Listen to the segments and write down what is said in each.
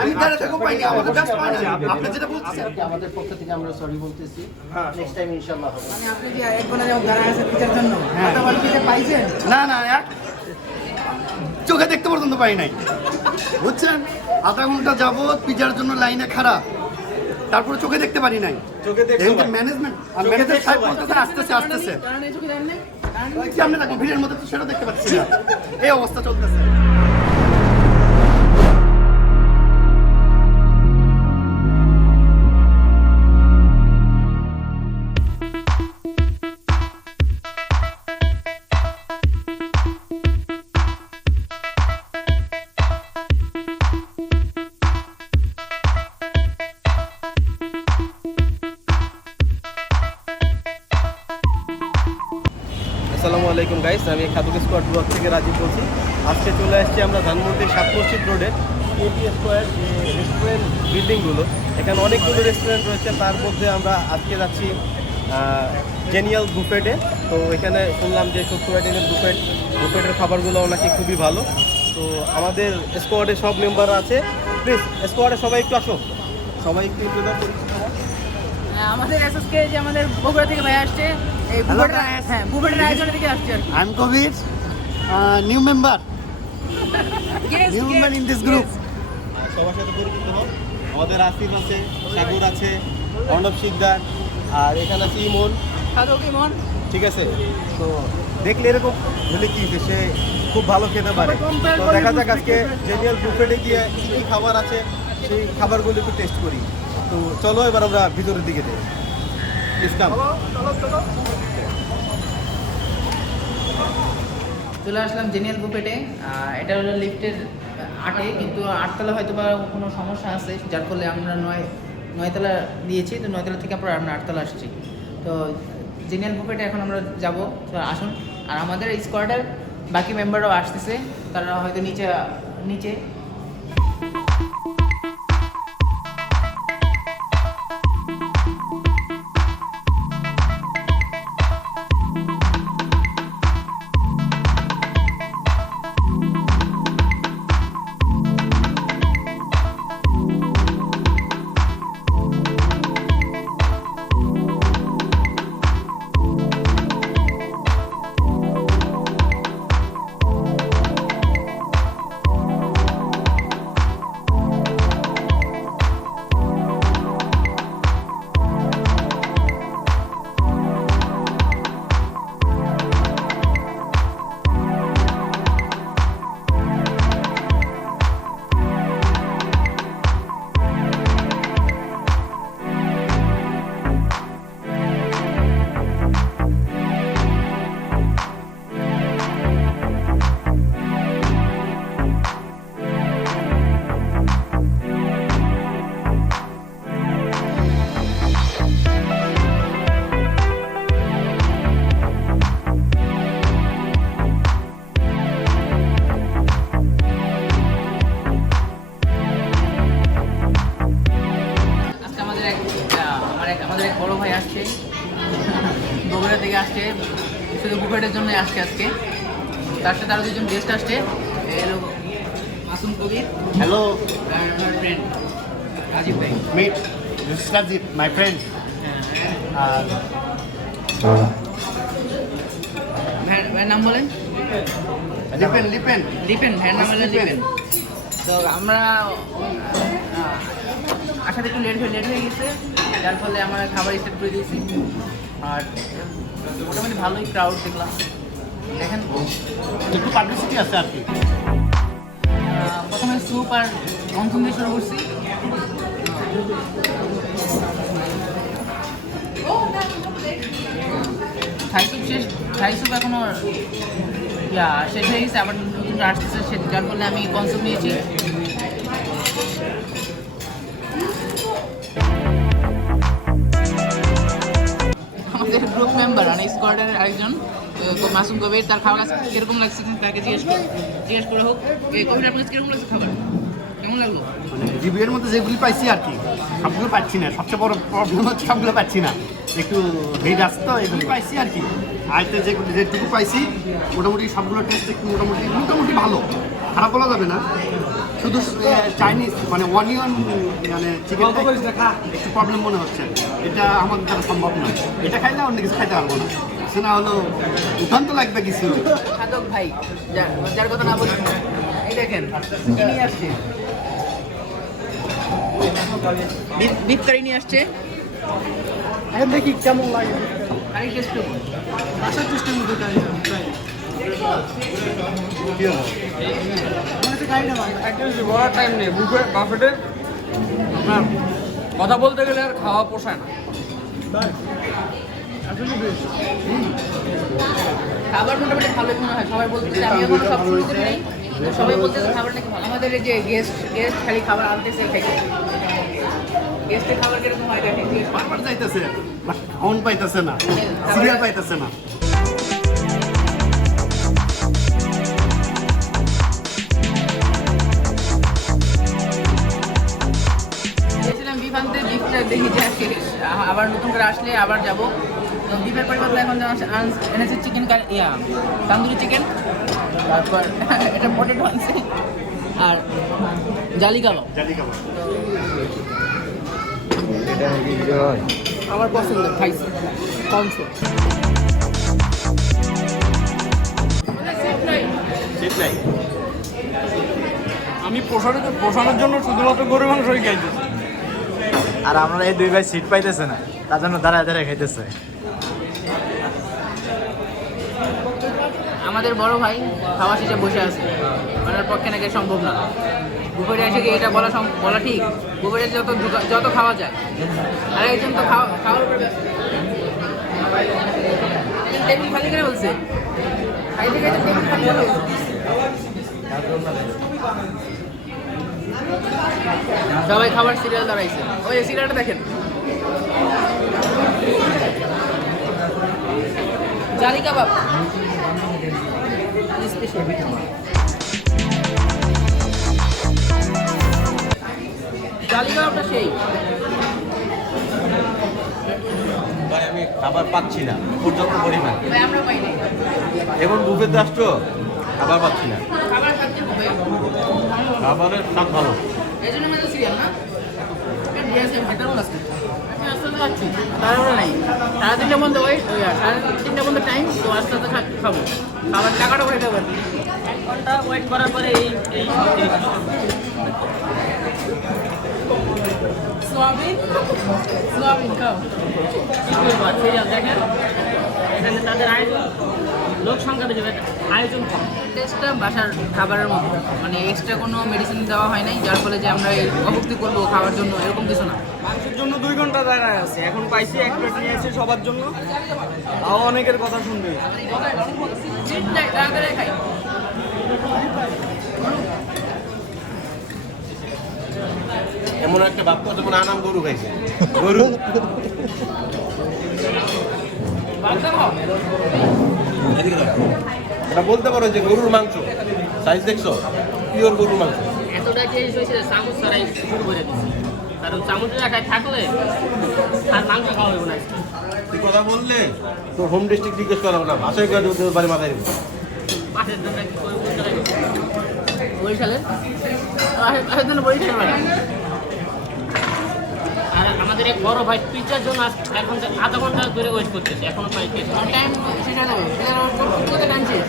আমি দাঁড়িয়ে থাকবো পাইনি, আমাদের জাস্ট পাইনি। আপনি যেটা বলছেন আমাদের পক্ষ থেকে আমরা সরি বলতেছি। নেক্সট টাইম ইনশাআল্লাহ হবে। মানে আপনি যে এক ঘন্টা যাও দাঁড়ায় আছেন পিজার জন্য, কতবার পিজা পাইছেন? না না চোখে দেখতে পর্যন্ত পাই নাই, বুঝছেন? আধা ঘন্টা যাবত পিজার জন্য লাইনে খারাপ, তারপরে চোখে দেখতে পারি নাই। চোখে দেখছো ভাই? ম্যানেজমেন্ট ম্যানেজার সাহেব বলতেছে আসতেছে কারণ এই চোখে দেন নাই? সামনে থাকবো, ভিড়ের মধ্যে তো সেটা দেখতে পাচ্ছি না, এই অবস্থা চলতেছে। আসসালামু আলাইকুম গাইস, আমি খাতুক স্কোয়াড ব্লগ থেকে রাজীব বলছি। আজকে চলে আসছি আমরা ধানমন্ডি সাত মসজিদ রোডে এপি স্কোয়ার যে রেস্টুরেন্ট বিল্ডিংগুলো, এখানে অনেকগুলো রেস্টুরেন্ট রয়েছে। তার মধ্যে আমরা আজকে যাচ্ছি জেনিয়াল বুফেটে। তো এখানে শুনলাম যে 70 আইটেমের বুফেটের খাবারগুলো নাকি খুবই ভালো। তো আমাদের স্কোয়াডে সব মেম্বার আছে, প্লিজ স্কোয়াডে সবাই একটু আসো, সবাই একটু ইন্ট্রোডিউস করি। আমাদের এসএসকে যে আমাদের বগুড়া থেকে ভাই আসছে, এই বুফেটের বুফেটের আয়োজনের দিকে আসছে আর কি। I am Kabir, new member Yes, new member yes, in this group. yes. সবার সাথে পরিচিত হোক। আমাদের আসিফ আছে, সাগর আছে, অর্ণব শিকদার, আর এখানে আছে ইমন। খাদক ইমন। ঠিক আছে, তো দেখলে এরকম হলে কি যে সে খুব ভালো খেতে পারে। তো দেখা যাক আজকে জেনিয়াল বুফেটে গিয়ে কী কী খাবার আছে সেই খাবারগুলো একটু টেস্ট করি। তো চলো এবার আমরা ভিতরের দিকে যাই। ইসলাম চলে আসলাম জেনিয়াল বুফেটে। এটা হলো লিফটের 8-এ, কিন্তু 8তলা হয়তো বা কোনো সমস্যা আছে, যার ফলে আমরা 9তলা দিয়েছি। তো 9তলা থেকে আমরা 8তলা আসছি। তো জেনিয়াল বুফেটে এখন আমরা যাব, তো আসুন। আর আমাদের স্কোয়াডের বাকি মেম্বাররাও আসতেছে, তারা হয়তো নিচে আমাদের এক বড় ভাই আসছে, বগুড়া থেকে আসছে, শুধু বুফেটের জন্য আসছে আজকে। তার সাথে আরও দুজন গেস্ট আসছে, এলো মাসুম কবির, হ্যালো, আমার ফ্রেন্ড রাজীব ভাই। Meet this is Rajib, my friend. ভাইয়ের নাম বলেন? লিপেন লিপেন, ভাইয়ের নাম হলো লিপেন। তো আমরা আসাতে একটু লেট হয়ে গেছে, যার ফলে আমরা খাবার স্টার্ট করে দিয়েছি। আর মোটামুটি ভালোই ক্রাউড দেখলাম, দেখেন একটু পাবলিসিটি আছে আর কি। প্রথমে স্যুপ আর মনসুন দিয়ে শুরু করছি। থাই স্যুপ এখনো শেষ হয়ে গেছে, আবার নতুন আসতেছে, যার ফলে আমি কনসুপ নিয়েছি। আমাদের গ্রুপ মেম্বার মানে স্কোয়াডের আরেকজন মাসুম কবির, তার খাবার কাছে কিরকম লাগছে তাকে জিজ্ঞেস করে হোক। কবির, আপনার কাছে কিরকম লাগছে খাবার? কেমন লাগলো? রিভিউয়ের মধ্যে যেগুলি পাইছি আর কি, সবগুলো পাচ্ছি না। সবচেয়ে বড় প্রবলেম হচ্ছে সবগুলো পাচ্ছি না, একটু ভিড় আসছে তো, এগুলি পাইছি আর কি। আয়তে যেটুকু পাইছি মোটামুটি সবগুলো টেস্ট একটু মোটামুটি ভালো, খারাপ বলা যাবে না। শুধু চাইনিজ মানে অনিয়ন মানে চিকেনটা একটু প্রবলেম মনে হচ্ছে, এটা আমাদের দ্বারা সম্ভব নয়। এটা খাইলে অন্য কিছু খাইতে পারবো না, সে না হলো উঠান্ত লাগবে কিছু। খাদক ভাই যার কথা না বলি, এই দেখেন কি নিয়ে আসছে, বিফ কারি নিয়ে আসছে। এখন দেখি কেমন লাগে। কারি টেস্ট করবো। বাসার চেষ্টার মধ্যে বলার টাইম নেই, বুফে বাফেটে আপনার কথা বলতে গেলে আর খাওয়া পোষায় না। খাবার মোটামুটি ভালোই মনে হয়, সবাই বলতেছে, আমি এখনো সব শুরু করি নাই, সবাই বলতেছে খাবার নাকি ভালো। আমাদের এই যে গেস্ট খালি খাবার আনতেছে, খাইতে গেস্টের খাবার কিরকম হয় দেখেন, বারবার যাইতেছে বাট খাওন পাইতেছে না, সিরিয়াল পাইতেছে না। গিয়েছিলাম বিফ আনতে, বিফটা দেখি যে শেষ, আবার নতুন করে আসলে আবার যাবো। বিফের পরিবর্তে এখন এনেছে চিকেন তান্দুরি চিকেন, তারপর এটা পটেটো আনছে আর জালি কাবাব। আমার পছন্দ, খাইছি কমছে। আমি পোষানোর জন্য শুধুমাত্র গরু মাংসই খাইতেছি। আর আমরা এই দুই ভাই সিট পাইতেছে না, তার জন্য দাঁড়ায় দাঁড়ায় খাইতেছে। আমাদের বড় ভাই খাওয়া শেষে বসে আছে, ওনার পক্ষে নাকি সম্ভব না। দুপুরে এসে কি এটা বলা ঠিক? দুপুরে যত খাওয়া যায়, আর একজন তো খাওয়ার উপরে ব্যস্ত। টেবিল খালি করে বলছে, খাইতে খাইতে টেবিল খালি করে বলছে। সবাই খাবার সিরিয়াল দাঁড়াইছে, ওই সিরিয়ালটা দেখেন, জালি কাবাব জালি কাবাবটা সেই। ভাই আমি খাবার পাচ্ছি না পর্যাপ্ত পরিমাণ, ভাই আমরা পাই নাই এখন বুফেতে আসছো খাবার পাচ্ছি না। খাবার খাচ্ছি হবে, খাবারের স্বাদ ভালো, এই জন্য আমাদের সিরিয়াল না গ্যাসে ভেতর আসছে। আমি আস্তে আস্তে খাচ্ছি, তারপরে নাই 3:30 বন্ধ, ওই 3:30 বন্ধ টাইম, তো আস্তে আস্তে খাবো। খাবার টাকাটা করে দেবো, 1 ঘন্টা ওয়েট করার পরে এই সোয়াবিন খাও। সিরিয়াল দেখেন, এখানে তাদের আয়োজন, লোক সংখ্যা বেশি, আয়োজন কম। টেস্টটা বাসার খাবারের মতো, মানে এক্সট্রা কোনো মেডিসিন দেওয়া হয় নাই, যার ফলে যে আমরা এই অভুক্তি করবো খাওয়ার জন্য, এরকম কিছু না। মাংসের জন্য 2 ঘন্টা দাঁড়ায় আছে, এখন পাইছি 1 প্লেট নিয়ে এসে সবার জন্য, তাও অনেকের কথা শুনবে। তাড়াতাড়ি খাই। এমন একটা ভাব করছে মনে আনাম গরু খাইছে। গরু এটা বলতে পারো যে গরুর মাংস, সাইজ দেখছো, পিওর গরুর মাংস। এতটা চেঞ্জ হয়েছে, চামচ ছাড়াই শুরু করে দিচ্ছি, কারণ চামচের জায়গায় থাকলে আর মাংস খাওয়া হবে না। তুই কথা বললে তো হোম ডিস্ট্রিক্ট জিজ্ঞেস করা হবে না, ভাষায় কাজ বাড়ি মাথায় দেবো। পাশের জন্য কি করে বলতে হবে? বরিশালের পাশের জন্য বরিশালের বাড়ি। আর আমাদের এক বড় ভাই পিৎজার জন্য এখন আধা ঘন্টা ধরে ওয়েট করতেছে, এখনো পাইছে। টাইম শেষ হয়ে যাবে, টাইম শেষ।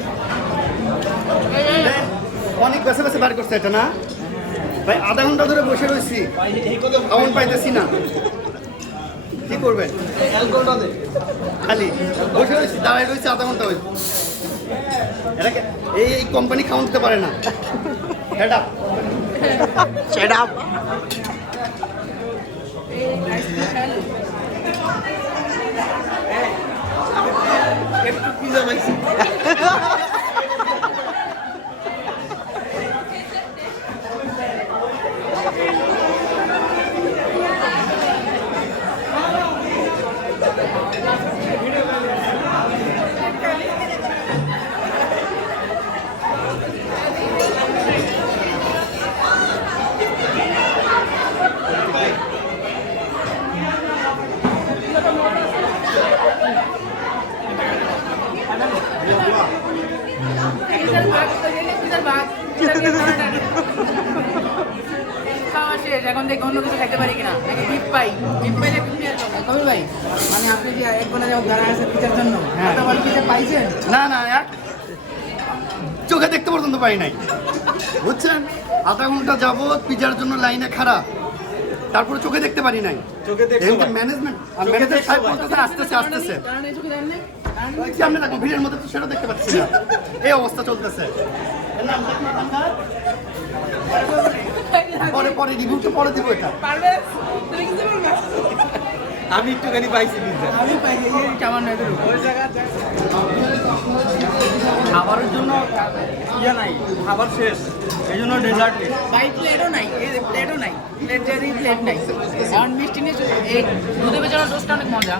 অনেক বেছে বেছে বার করছে এটা না ভাই, আধা ঘন্টা ধরে বসে রয়েছি, খাওন পাইতেছি না, কি করবেন? খালি বসে রয়েছি, দাঁড়াই রয়েছি আধা ঘন্টা হয়েছে। এরা এই কোম্পানি খাওয়ান দিতে পারে না। সেট আপ একটু পিজা পাইছি। শেষ, এখন দেখি অন্য কিছু খাইতে পারি কিনা, নাকি বিপ পাই, বিপ পাইলে বিপ নিয়ে আসবো। কবির ভাই, মানে আপনি যে 1 ঘন্টা যাবত দাঁড়া আছে পিজার জন্য, কতবার পিজা পাইছেন? না না চোখে দেখতে পর্যন্ত পাই নাই, বুঝছেন? আধা ঘন্টা যাবত পিজার জন্য লাইনে খারাপ, তারপরে চোখে দেখতে পারি নাই। চোখে দেখছো ভাই? ম্যানেজমেন্ট ম্যানেজার সাহেব বলতেছে আসতেছে আসতেছে, কারণ এই চোখে দেন নাই? কি আপনি দেখো ভিড়ের মধ্যে তো সেটা দেখতে পাচ্ছি না, এই অবস্থা চলতেছে। পরে পরে রিভিউটা পরে দিব এটা। পারবে? তুমি কিছু বলবে? আমি একটুখানি পাইছি পিজ্জা। আমি পাইনি, এই সামান্য এদের উপর। খাবারের জন্য ইয়ে নাই, খাবার শেষ, এই জন্য ডেজার্ট নেই। ভাই প্লেটও নাই, এই প্লেটও নাই, প্লেট নাই। এখন মিষ্টি নিয়ে এই দুধে বেচানো টোস্টটা অনেক মজা।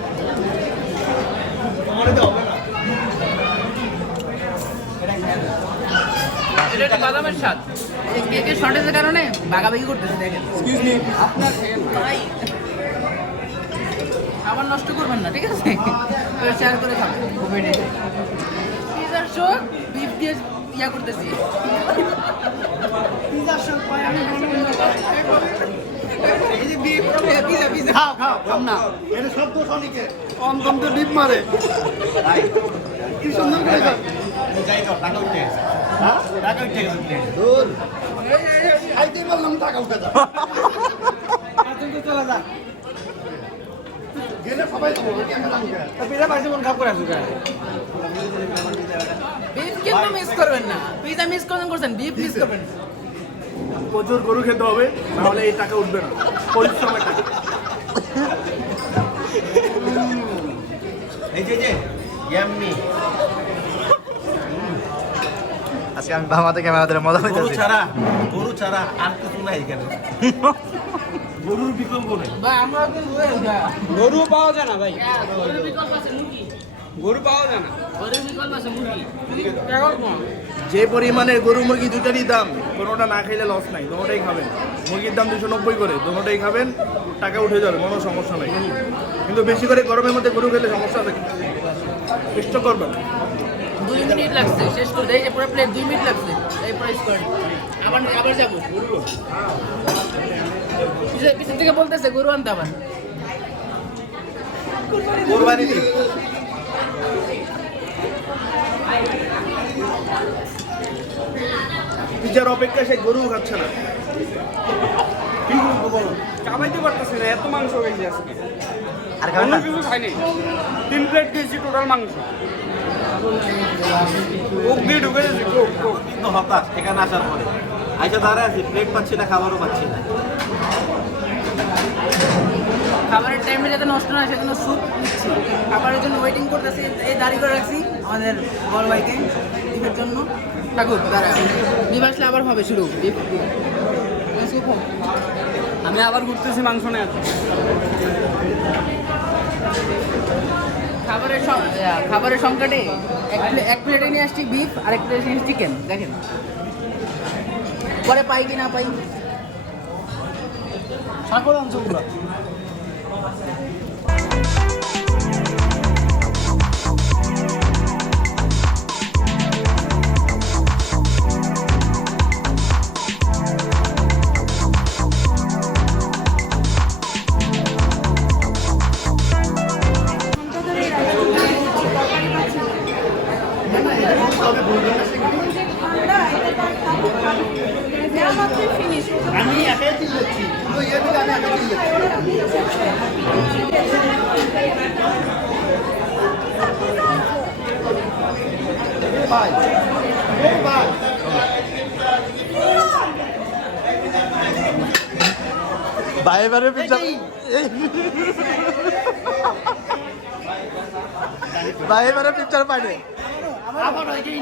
এটা একটা বাদামের স্বাদ। এই কেকের শর্টেজের কারণে ভাগাভাগি করতেছে, দেখেন। এক্সকিউজ মি, আপনার ভাই, খাবার নষ্ট করবেন না, ঠিক আছে? শেয়ার করে খাবেন। পিজার শো বিফ দিয়ে ইয়া করতেছি। পিজার শো পাই আমি এই যে বিফ পিজা খাও খাও খাম না, এটা সব দোষ অনেকে অন্তন্ত ডিপ মারে। কি সুন্দর করে খাও। হ্যাঁ? দূর। খাইতেই বললাম টাকা উঠে যাও। গেলে সবাই দেবো, কি একটা দাম দেয়? পিজা পাইছে কোন খাপ করে আসুক? বিফ কিন্তু মিস করবেন না, পিজা মিস করছেন, বিফ মিস করবেন না। প্রচুর গরু খেতে হবে, নাহলে এই টাকা উঠবে না, পরিশ্রমের টাকা। এই যে ইয়াম্মি আজকে আমি বাবাতে ক্যামেরা ধরে মজা গরু পাইতেছি। ছাড়া আর কিছু নাই এখানে। গরুর বিকল্প নেই। ভাই আমরা তো গরু পাওয়া যায় না ভাই, গরুর বিকল্প আছে মুরগি, গরু পাওয়া যায় না। গরুর বিকল্প আছে মুরগি। যে পরিমাণে গরু মুরগি দুটারই দাম, কোনোটা না খাইলে লস নাই, দুটোটাই খাবেন। মুরগির দাম 290 করে, দুটোটাই খাবেন, টাকা উঠে যাবে, কোনো সমস্যা নাই। কিন্তু বেশি করে গরমের মধ্যে গরু খেলে সমস্যা আছে, চেষ্টা করবেন। 2 মিনিট লাগছে শেষ করে, এই যে পুরো প্লেট 2 মিনিট লাগছে এই প্রাইস করে। আবার যাবো পিছন থেকে বলতেছে গরু আনতে আবার। কোরবানি দিন। পিজার অপেক্ষা সে গরু খাচ্ছে না, কি বলবো বলো, কামাইতে পারতেছে না, এত মাংস গেছে আজকে। আর খাবেন অন্য না? কিছু খাইনি, 3 প্লেট খেয়েছি টোটাল মাংস। কোক দিয়ে ঢুকে গেছি, কোক। কিন্তু হতাশ এখানে আসার পরে, আইসা দাঁড়ায় আছি, প্লেট পাচ্ছি না, খাবারও পাচ্ছি না। খাবারের টাইমে যাতে নষ্ট না হয় সেজন্য স্যুপ নিচ্ছি, খাবারের জন্য ওয়েটিং করতেছি। এই দাঁড়ি করে রাখছি আমাদের বড় ভাইকে বিফের জন্য। থাকুক দাঁড়া, বিফ আসলে আবার হবে শুরু। বিফ স্যুপ হোক। আমি আবার ঘুরতেছি মাংস নেওয়ার। খাবারের সংকটে এক প্লেটে নিয়ে আসছি বিফ, আর এক প্লেটে নিয়ে আসছি চিকেন। দেখেন পরে পাই কি না পাই। সাগর অঞ্চলগুলো আমি একাই চিল্লাচ্ছি, কিন্তু ইয়ে দিকে আমি একাই চিল্লাচ্ছি। ভাই ভাই বাইরে পিজ্জা, বাইরে পিকচার পাইনি। আবার এগিয়ে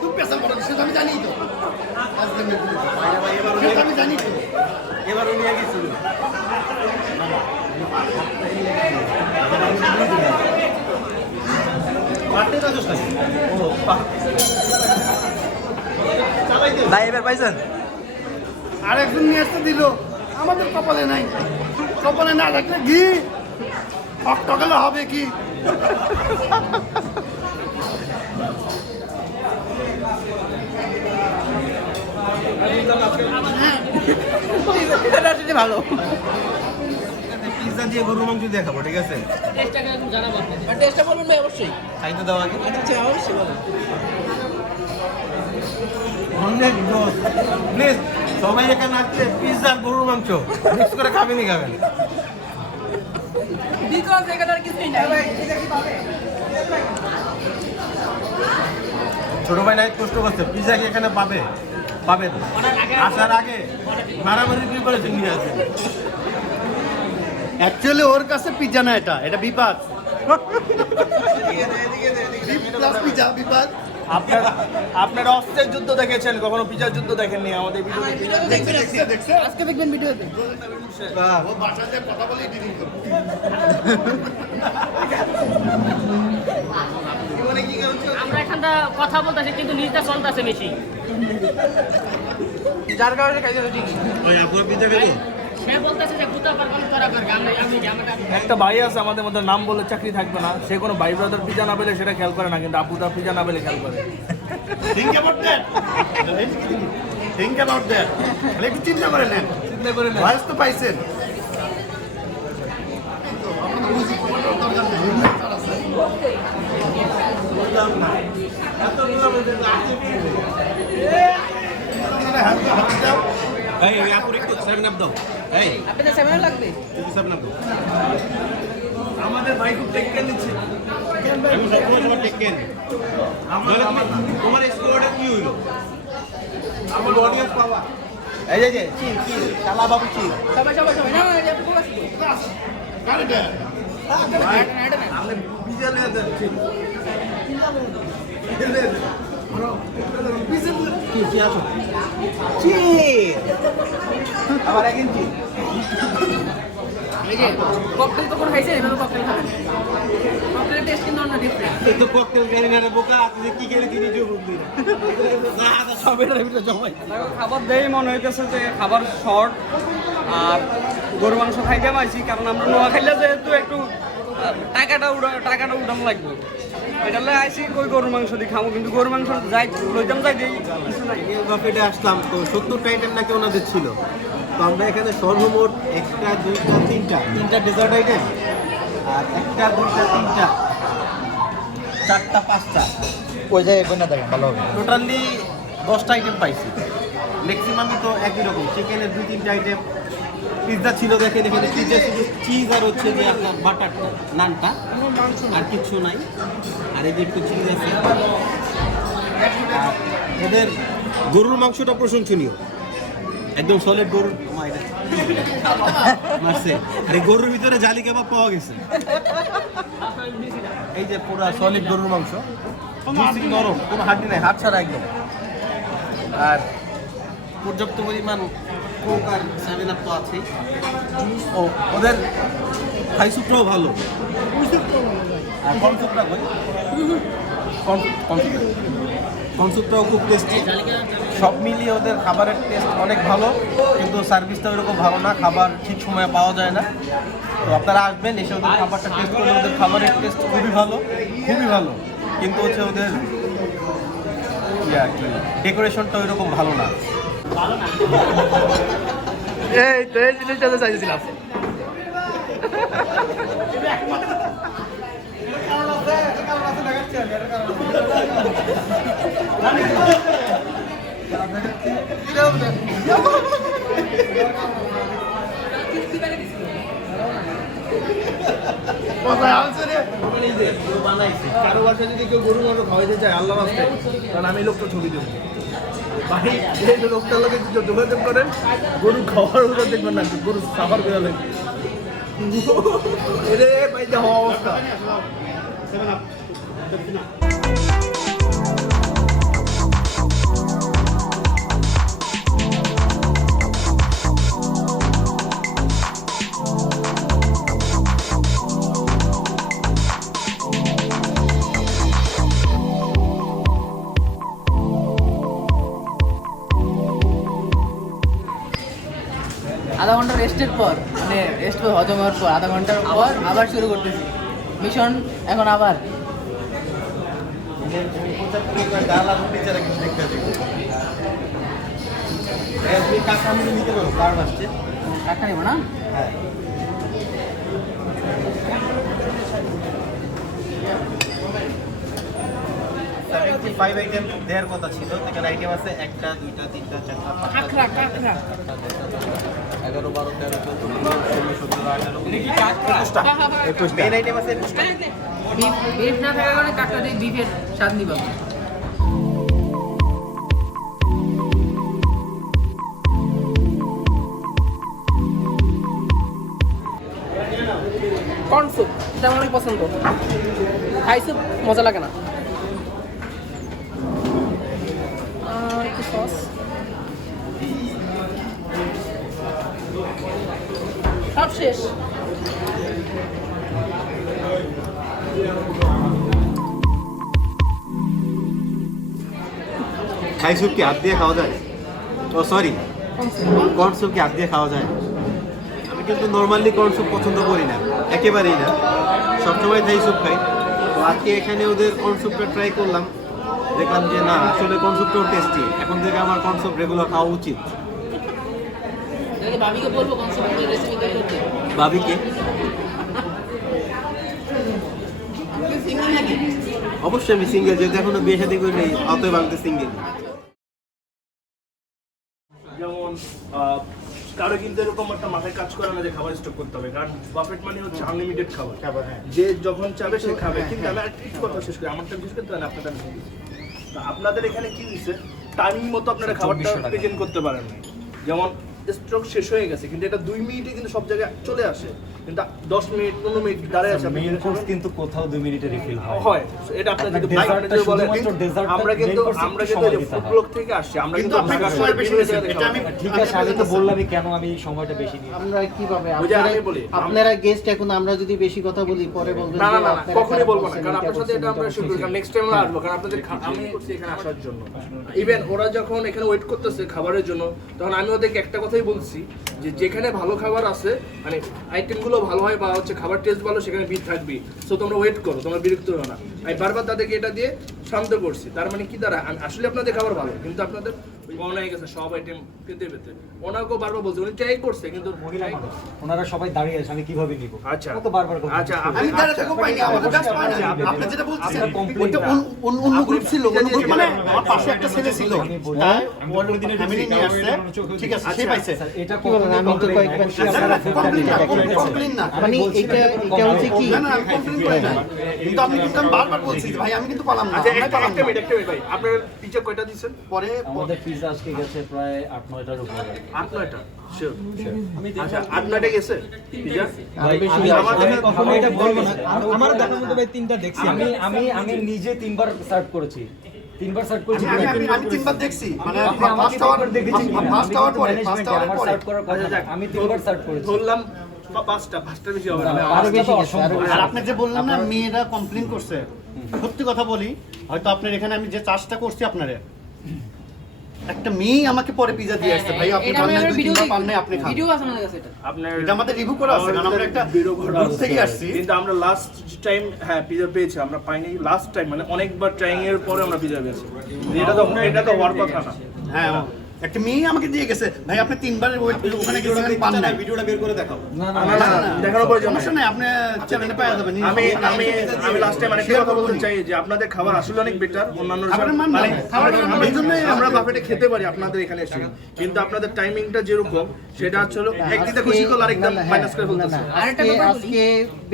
খুব পেশা পড়ে, সেটা আমি জানি তো, সেটা আমি জানি তো। এবার নিয়ে গেছিল ভাই এবার পাইছেন? আরেকজন নিয়ে আসতে দিল, আমাদের কপালে নাই। কপালে না থাকলে ঘি টকটকালে হবে কি? এটা আসলে ভালো। পিৎজা দিয়ে গরুর মাংস দিয়ে খাবো, ঠিক আছে? টেস্টটাকে একদম জানাবো আপনাদের। আর টেস্টটা বলবেন ভাই অবশ্যই। খাইতে দাও আগে। আচ্ছা অবশ্যই বলো। অনেক জোস। প্লিজ সবাই এখানে আসলে পিৎজা আর গরুর মাংস মিক্স করে খাবেনই খাবেন। বিকজ এখানে আর কিছুই নাই। ছোট ভাই নাইট কষ্ট করছে, পিৎজা কি এখানে পাবে? পাবেন। আসার আগে মারামারি প্রিপারেশন নিয়ে আসবেন। অ্যাকচুয়ালি ওর কাছে পিজ্জা না, এটা বিপাদ। পিজ্জা বিপাদ। আপনারা অস্ত্রের যুদ্ধ দেখেছেন, কখনো পিজার যুদ্ধ দেখেননি আমাদের দেখছে আজকে দেখবেন ভিডিওতে। ও বাসায় যে কথা বলে এডিটিং করবে। আমরা এখানটা কথা বলতেছি কিন্তু নিজটা চলতেছে বেশি। যার কারণে খাইতে হবে ঠিক। ওই আপনার পিৎজা খেলো? সে বলতেছে যে গুতা পারবেন করা করবে আমি একটা ভাই আছে আমাদের মধ্যে, নাম বলে চাকরি থাকবে না, সে কোনো ভাই ব্রাদার পিজা না পেলে সেটা খেয়াল করে না, কিন্তু আবুদা পিজা না পেলে খেয়াল করে। Think about that. Think about that. তাহলে একটু চিন্তা করে নেন। চিন্তা করে না। ভয়েস তো পাইছেন। এই আপুর একটু 7 আপ দাও। এই আপনাদের 7 লাগবে? 7 আপ দাও। আমাদের ভাই খুব টেক্কেন দিচ্ছে। আমি সবসময় সবার টেকেন। তোমার স্কোরটা কি হইলো? আমার অডিয়েন্স পাওয়া। এই যে চিল শালা বাবু চিল। সবাই না এটা ফোকাস করো। কারেন্ট। আপনি পিজা নিয়ে যাচ্ছেন। কি আছো? আবার একদিন কি? এই যে ককটেল তো কোন খাইছেন, এভাবে ককটেল খাবেন। ককটেলের টেস্ট কিন্তু অন্য ডিফারেন্ট। এই তো ককটেল ক্যারিনারে বোকা আপনি কি খেলে কি নিজে বুঝলি না। না সবের ভিতরে জমাই। খাবার দেই মনে হইতেছে যে খাবার শর্ট, আর গরু মাংস খাইতে পাইছি কারণ আমরা নোয়া খাইলে যেহেতু একটু টাকাটা উঠানো লাগবে। এটা আইসি কই গরুর মাংস দিয়ে খাবো, কিন্তু গরুর মাংস যাই লইতাম যাই দিই কিছু নাই। বাফেটে আসলাম তো 70টা আইটেম নাকি ওনাদের ছিল। তো আমরা এখানে সর্বমোট 1টা 2টা 3টা ডেজার্ট আইটেম আর 1টা 2টা 3টা 4টা 5টা ওই জায়গায় কোনটা দেখেন ভালো হবে। টোটালি 10টা আইটেম পাইছি। ম্যাক্সিমামই তো একই রকম, চিকেনের 2-3টা আইটেম। পিৎজা ছিল, দেখেন এখানে পিৎজা শুধু চিজ আর হচ্ছে যে আপনার বাটারটা নানটা, আর কিচ্ছু নাই। আর এই যে একটু চিজ আছে। আর এদের গরুর মাংসটা প্রশংসনীয়, একদম সলিড গরুর মারছে। আর এই গরুর ভিতরে জালি কাবাব পাওয়া গেছে। এই যে পুরা সলিড গরুর মাংস, জুসি নরম, কোনো হাড্ডি নাই, হাত ছাড়া একদম। আর পর্যাপ্ত পরিমাণ কোক আর 7 আপ তো আছেই। ও ওদের থাই স্যুপটাও ভালো। আর কর্ন স্যুপটা কই? কর্ন স্যুপটাও খুব টেস্টি। সব মিলিয়ে ওদের খাবারের টেস্ট অনেক ভালো, কিন্তু সার্ভিসটা ওইরকম ভালো না, খাবার ঠিক সময়ে পাওয়া যায় না। তো আপনারা আসবেন, এসে ওদের খাবারটা টেস্ট করলে ওদের খাবারের টেস্ট খুবই ভালো, কিন্তু হচ্ছে ওদের ডেকোরেশনটা ওইরকম ভালো না। এই তো এই জিনিসটা তো চাইছিলাম। কারো বাসায় যদি কেউ গরু মাংস খাওয়াইতে চায় আল্লাহ রাস্তায়, কারণ আমি লোকটা ছবি দেবো ভাই। এই লোকটার লোকে যোগাযোগ করেন, গরু খাওয়ার ওটা দেখবেন না, গরু সাফার করে লাগবে। এরে ভাই যা হওয়া অবস্থা। আধা ঘন্টা রেস্টের পর, মানে রেস্ট হজম হওয়ার পর আধা ঘন্টার পর আবার শুরু করতেছি মিশন। এখন আবার ডাল আর পিৎজার একটু দেখতে কাকা আমি নিতে পারবো, কার্ড আসছে। একটা নেবো না? হ্যাঁ। ফাইভ আইটেম দেওয়ার কথা ছিল, এখানে আইটেম আছে 1টা 2টা 3টা 4টা 5টা 11 12 13 14 15 16 17 18 21টা মেইন আইটেম আছে 21টা। বিফ না থাকার কারণে কাঁকড়া দিয়ে বিফের স্বাদ নিবা। কর্ন স্যুপ এটা আমার অনেক পছন্দ। থাই স্যুপ মজা লাগে না। একটু সস, সব শেষ। থাই স্যুপ কি হাত দিয়ে খাওয়া যায়? ও সরি, কর্ন স্যুপ কি হাত দিয়ে খাওয়া যায়? আমি কিন্তু নর্মালি কর্ন স্যুপ পছন্দ করি না, একেবারেই না। সবসময় থাই স্যুপ খাই। তো আজকে এখানে ওদের কর্ন স্যুপটা ট্রাই করলাম, দেখলাম যে না আসলে কর্ন স্যুপটাও টেস্টি। এখন থেকে আমার কর্ন স্যুপ রেগুলার খাওয়া উচিত। ভাবিকে বলবো কনসেপ্টের রেসিপি তৈরি করতে। ভাবিকে সিঙ্গেল নাকি? অবশ্যই আমি সিঙ্গেল, যেহেতু এখনো বিয়ে শাদী করি নাই, অতএব আমি তো সিঙ্গেল। যেমন কারো কিন্তু এরকম একটা মাথায় কাজ করে না যে খাবার স্টক করতে হবে, কারণ বাফেট মানে হচ্ছে আনলিমিটেড খাবার। যে যখন চাবে সে খাবে। কিন্তু আমি একটা কিছু কথা শেষ করি, আমারটা শেষ করতে হবে, আপনাদের আপনাদের এখানে কি হয়েছে, টাইমিং মতো আপনারা খাবারটা প্রেজেন্ট করতে পারেন না। যেমন স্টক শেষ হয়ে গেছে, কিন্তু এটা 2 মিনিটে কিন্তু সব জায়গায় চলে আসে, কিন্তু 10 মিনিট 15 মিনিট দাঁড়িয়ে আছে। মেইন কোর্স কিন্তু কোথাও 2 মিনিটে রিফিল হয়। হয় এটা আপনারা যদি বলেন, আমরা কিন্তু ফুড ব্লক থেকে আসছি, আমরা কিন্তু আপনাকে সময় বেশি দিয়েছেন, এটা আমি ঠিক আছে, আমি তো বললামই কেন আমি সময়টা বেশি নিই। আমরা কিভাবে বুঝে আমি বলি, আপনারা গেস্ট, এখন আমরা যদি বেশি কথা বলি পরে বলবেন না যে না না আপনারা কখনোই কেন বলবো না, বলছেন, কারণ এটা আপনার সাথে বলছেন, এটা আমরা এটা শুরু করি, কারণ নেক্সট টাইম আসবো, কারণ আপনাদের আমি করছি এখানে আসার জন্য। ইভেন ওরা যখন এখানে ওয়েট করতেছে খাবারের জন্য, তখন আমি ওদেরকে একটা কথাই বলছি যে যেখানে ভালো খাবার আছে, মানে আইটেমগুলো ভালো হয় বা হচ্ছে খাবার টেস্ট ভালো, সেখানে ভিড় থাকবি। সো তোমরা ওয়েট করো, তোমরা বিরক্ত হও না। আমি বারবার তাদেরকে এটা দিয়ে শান্ত করছি। তার মানে কি দ্বারা আসলে আপনাদের খাবার ভালো, কিন্তু আপনাদের মনে হয়ে গেছে সব আইটেম পেতে পেতে। ওনাকেও বারবার বলছে, উনি ট্রাই করছে কিন্তু ওনারা সবাই দাঁড়িয়ে আছে, আমি কিভাবে নিব? আচ্ছা ও তো বারবার কথা আচ্ছা আমি দাঁড়িয়ে থাকবো পাইনি, আমাদের জাস্ট পাইনি। আপনি যেটা বলছেন ওইটা অন্য গ্রুপ ছিল, অন্য গ্রুপ মানে আমার পাশে একটা ছেলে ছিল, তাই ওর ফ্যামিলি নিয়ে আসছে, ঠিক আছে, সে পাইছে। এটা কি বলেন, আমি তো কয়েকবার কমপ্লেইন না, মানে এটা হচ্ছে কি, না না আমি কমপ্লেইন করি না, কিন্তু আপনি কিন্তু আমি বারবার বলছি যে ভাই আমি কিন্তু পালাম না, আচ্ছা আমি পালাম একটা না। মিনিট ভাই, আপনার পিজ্জা কয়টা দিচ্ছেন? পরে আমাদের পিজা আজকে গেছে প্রায় 8-9টার উপরে। 8-9টা শিওর। আচ্ছা 8-9টা গেছে পিজ্জা? আমি নিজে 3বার সার্ভ করেছি, 3বার সার্ভ করেছি। আমি 3বার দেখছি, মানে আপনি আমাকে ফার্স্ট আওয়ার একবার দেখেছেন কিনা? ফার্স্ট আওয়ার পরে ফার্স্ট আওয়ার আমার পরে সার্ভ করার কথা না। আমি 3বার সার্ভ করেছি। ধরলাম 5টা বেশি হবে না। আরো বেশি গেছে, আরো বেশি। আর আপনি যে বললেন না মেয়েরা কমপ্লেইন করছে, সত্যি কথা বলি, হয়তো আপনার এখানে আমি যে চাষটা করছি আপনারে, একটা মেয়ে আমাকে পরে পিজা দিয়ে আসছে, ভাই আপনি পান না, 2-3বার পান নাই, আপনি খান। ভিডিও আছে আমাদের কাছে এটা। আপনার এটা আমাদের রিভিউ করা আছে, কারণ আমরা একটা গ্রুপ থেকে আসছি। কিন্তু আমরা লাস্ট টাইম হ্যাঁ পিজা পেয়েছি, আমরা পাইনি লাস্ট টাইম, মানে অনেকবার ট্রাইং এর পরে আমরা পিজা পেয়েছি। এটা তো হওয়ার কথা না। হ্যাঁ একটা মেয়ে আমাকে দিয়ে গেছে, ভাই আপনি 3বার ওখানে গেছিলেন পান নাই, ভিডিওটা বের করে দেখাও। না না না দেখানোর প্রয়োজন নেই। সমস্যা নাই, আপনি চ্যানেলে পাওয়া যাবেন। আমি লাস্ট টাইম আরেকটা কথা বলতে চাই যে আপনাদের খাবার আসলে অনেক বেটার অন্যান্য খাবারের মান ভালো। খাবারের মান এই জন্যই আমরা বাফেটে খেতে পারি আপনাদের এখানে এসে, কিন্তু আপনাদের টাইমিংটা যেরকম সেটা হচ্ছে হলো একদিকে খুশি করলে আরেকদম মাইনাস করে ফেলতেছে। আরেকটা ব্যাপার বলি। আজকে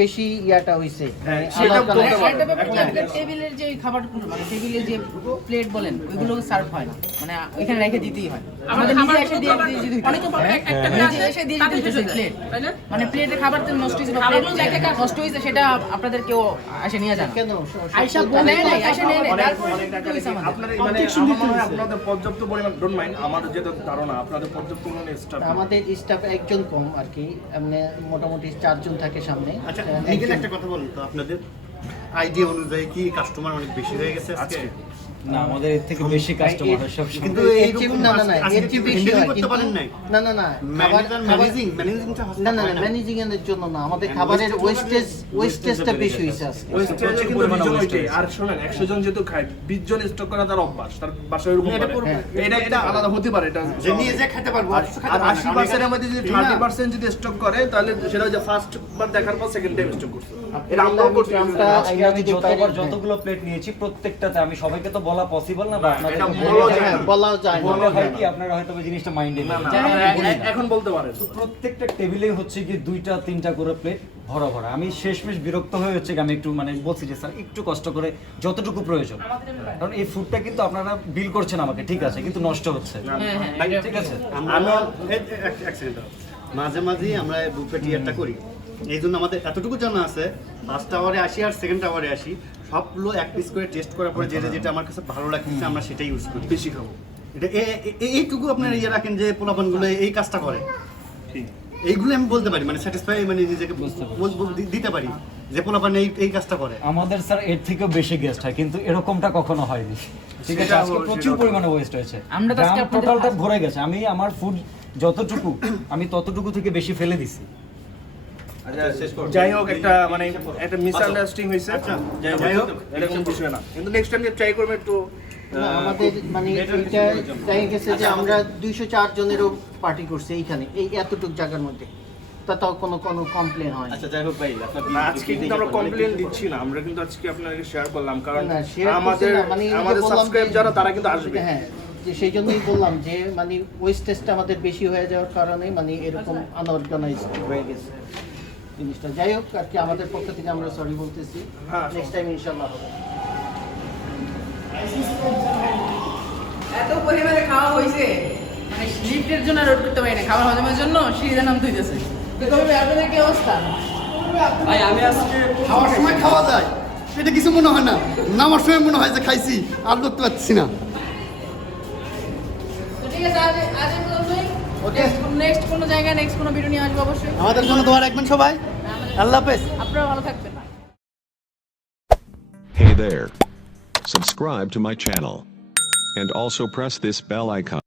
বেশি ইয়াটা হইছে, হ্যাঁ, সেটা আলাদা বলতে আলাদা। পারবো। আরেকটা ব্যাপার কি, আপনাদের টেবিলের যে খাবারগুলো, মানে টেবিলের যে প্লেট বলেন, ওইগুলো সার্ভ হয় না, মানে এখানে রেখে দিতেই হয়। আমাদের নিজে এসে দিয়ে দিতে হয়। অনেকে বলে একটা নিজে এসে দিয়ে দিতে হচ্ছে প্লেট, তাই না? মানে প্লেটের খাবার তো নষ্ট হয়েছে বা প্লেট নষ্ট হয়েছে, সেটা আপনাদের কেউ এসে নিয়ে যান। কেন আইসা বলে নাই, আইসা নেয় নাই, অনেক তারপর অনেক টাকা হয়েছে দিয়ে- আমাদের। আপনার মানে আমার মনে হয় আপনাদের পর্যাপ্ত পরিমাণ, ডোন্ট মাইন্ড, আমার যেটা ধারণা আপনাদের পর্যাপ্ত পরিমাণ স্টাফ। আমাদের স্টাফ একজন কম আর কি, এমনি মোটামুটি 4 জন থাকে সামনে। আচ্ছা এখানে একটা কথা বলুন তো, আপনাদের আইডিয়া অনুযায়ী কি কাস্টমার অনেক বেশি হয়ে গেছে আজকে? না আমাদের এর থেকে বেশি কাস্টমার হয় সব সময়। কিন্তু এর চেয়ে- না না না এর চেয়ে বেশি হ্যান্ডেল হয় করতে কিন্তু- পারেন নাই না না না ম্যানেজিংটা না না ম্যানেজিং এর জন্য না, আমাদের খাবারের ওয়েস্টেজটা বেশি হয়েছে আজকে। ওয়েস্টেজে কিন্তু reason ওইটাই। আর শোনেন 100 জন যেহেতু খায় 20 জন স্টক করা তার অভ্যাস, তার বাসায় এরকম এটা করে। পুরো- এটা আলাদা হতে পারে এটা যে নিয়ে যে খেতে পারবো অথচ খেতে আর পারবো না। 80% এর মধ্যে যদি 30% যদি স্টক করে তাহলে সেটা যে ফার্স্ট বার দেখার পর সেকেন্ড টাইম স্টক করছে। এটা আমরাও করছি। আজকে আমি যতগুলো প্লেট নিয়েছি প্রত্যেকটাতে আমি সবাইকে তো বলা পসিবল না, বা এটা আপনাদের বলা যায় হ্যাঁ, না। বলাও যায় না। বললে হয় কি আপনারা হয়তো ওই জিনিসটা মাইন্ডে না, নেন। আমরা এখন বলতে পারেন। তো প্রত্যেকটা টেবিলে হচ্ছে কি 2টা 3টা করে প্লেট ভরা ভরা। আমি শেষমেশ বিরক্ত হয়ে হচ্ছে কি আমি একটু মানে বলছি যে স্যার একটু কষ্ট করে যতটুকু প্রয়োজন, কারণ এই ফুডটা কিন্তু আপনারা বিল করছেন আমাকে ঠিক আছে, কিন্তু নষ্ট হচ্ছে ঠিক আছে। আমরা এক সেকেন্ড, মাঝে মাঝে আমরা বুফেট ইয়ারটা করি, এই জন্য আমাদের এতটুকু জানা আছে ফার্স্ট আওয়ারে আসি আর সেকেন্ড আওয়ারে আসি, সবগুলো এক পিস করে টেস্ট করার পরে যেটা যেটা আমার কাছে ভালো লাগছে আমরা সেটাই ইউজ করি, বেশি খাবো। এটা এইটুকু আপনার ইয়ে রাখেন যে পোলাপানগুলো এই কাজটা করে, ঠিক। এইগুলো আমি বলতে পারি, মানে স্যাটিসফাই মানে নিজেকে দিতে পারি যে পোলাপান এই কাজটা করে। আমাদের স্যার এর থেকেও বেশি গেস্ট হয়, কিন্তু এরকমটা কখনো হয়নি ঠিক আছে। আজকে প্রচুর পরিমাণে ওয়েস্ট হয়েছে, আমরা তো আজকে আপনাদের- টোটালটা ভরে গেছে। আমি আমার ফুড যতটুকু আমি ততটুকু থেকে বেশি ফেলে দিছি। যাই হোক একটা মানে একটা মিসআন্ডারস্ট্যান্ডিং হয়েছে। যাই হোক এরকম কিছু না, কিন্তু নেক্সট টাইম ট্রাই করবে একটু। না, আমাদের মানে এটা দেখা গেছে যে আমরা 204 জনেরও পার্টি করছি এইখানে এই এতটুকু জায়গার মধ্যে, তাও কোনো কমপ্লেন হয় না। আচ্ছা যাই হোক ভাই, না, আজকে কিন্তু আমরা কমপ্লেন দিচ্ছি না, আমরা কিন্তু আজকে আপনাকে শেয়ার করলাম, কারণ না, share আমাদের করছি না, মানে এই যে আমাদের বললাম সাবস্ক্রাইব যে- যারা তারা কিন্তু আসবে। হ্যাঁ, যে সেই জন্যই বললাম যে মানে ওয়েস্টেজটা আমাদের বেশি হয়ে যাওয়ার কারণে মানে এরকম আনঅর্গানাইজড হয়ে গেছে জিনিসটা। যাই হোক আর কি আমাদের পক্ষ থেকে আমরা সরি বলতেছি, হ্যাঁ। নেক্সট টাইম ইনশাআল্লাহ হবে। এত পরিমাণে খাওয়া হয়েছে মানে লিফটের জন্য রোড করতে পারি না, খাবার হজমের জন্য সিঁড়িতে নামতে হইতেছে। কি করবে আপনাদের কি অবস্থা? ভাই আমি আজকে খাওয়ার সময় খাওয়া যায় এটা কিছু মনে হয় না, নামার সময় মনে হয় যে খাইছি আর করতে পারছি না। তো ঠিক আছে, আজ এই পর্যন্তই। নেক্সট কোনো জায়গায় নেক্সট কোনো ভিডিও নিয়ে আসবো অবশ্যই। আমাদের জন্য দোয়া রাখবেন সবাই, আল্লাহ হাফেজ। আপনারা ভালো থাকবেন। Hey there. Subscribe to my channel. And also press this bell icon.